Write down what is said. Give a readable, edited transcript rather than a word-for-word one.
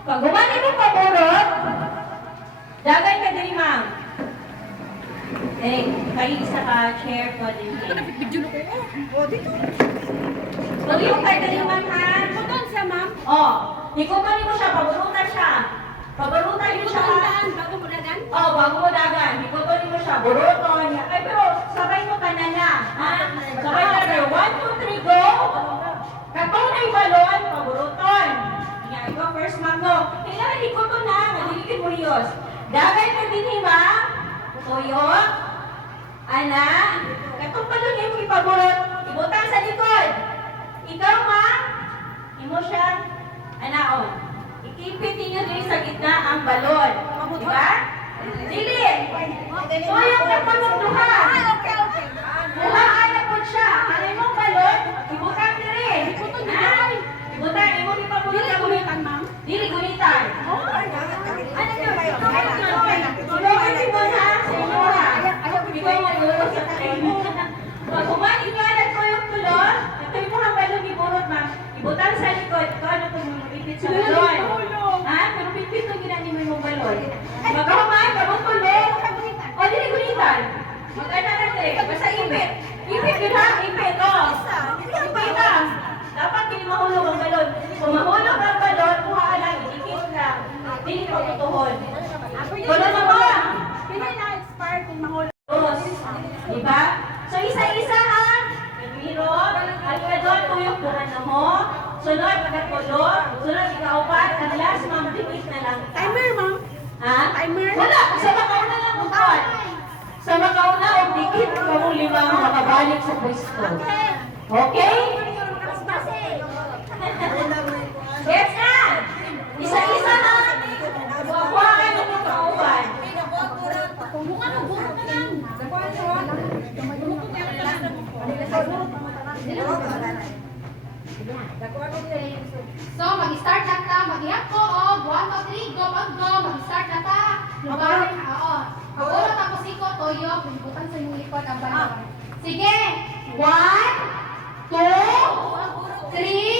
Pag humani mo paborot, dagay ka din, ma'am. Eh, kayo sa ka-chair ko din. Video na ko. Oh, dito. Mag-yung kayo din, ma'am, ha? Kuton siya, ma'am. Oh, ikukunin mo siya, paburutan siya. Paburutan niyo siya, ha? Bago mo dagan? Oh, bago mo dagan, ikukunin mo siya, buruton niya. Ay, pero sabay mo ka na na, ha? Sabay na na, 1, 2, 3, go! Katong na yung balon, paburuton. Nga, ikaw first, ma'am, no? Kailangan ikuton na, madiligid mo hiyos. Dagay ka din, ma'am. Tuyo. Ana, katong balon niya yung ipaburot, ibutang sa likod. Ikaw, ma'am, imo siya, anaon. Ikipit ninyo din sa gitna ang balon. Diba? Dili! Tuyok na po ng duha. Okay. Duhaan na po siya. Ano yung balon? Ibutang na rin. Ibutang, imo ipaburot na gunitan, ma'am. Dili, gunitan. Ano yun? Tulungan din mo na. Sa inyo ha. Ikaw magulo sa tayo. Pag humani nga na tuyok-tulog, ito yung mga balon iburot, ma'am. Ibutang sa likod. Ito ano kung mapipit sa balon. Ha? Kung mapipit kung ginani mo yung balon. Magkahuman, kabutulog. O, dili gunitan. Mag-ana na dire. Basta ipit. Ipit yun ha? Ipit, o. Ipit ha. Dapat hindi mahulog ang balon. Kung mahulog ang balon, kuha lang. Ikit lang. Dili ko tutuhon. Balon mo ba? Pili na expire kung mahulog. Diba? So, isa-isa ha. Nagmiro. Alkadon, tuyok, bukan mo. Sunod, pagkatulog. Sunod, ikaupat. Ang last, ma'am, dikit na lang. Timer, ma'am. Ha? Timer. Wala. Sa makauna lang upat. Sa makauna, ang dikit kung lima makabalik sa pwesto. Okay? Gets na? Isa-isa ha. Huwag-huwagan ang mga kauban. So, mag-start na ta. Mag-iyak ko, oh. 1, 2, 3, go, go. Mag-start na ta. Lubarin, oo. Pag-ulo tapos iko, toyo. Pinibutan sa inyong likod ang balon. Sige. 1, 2, 3,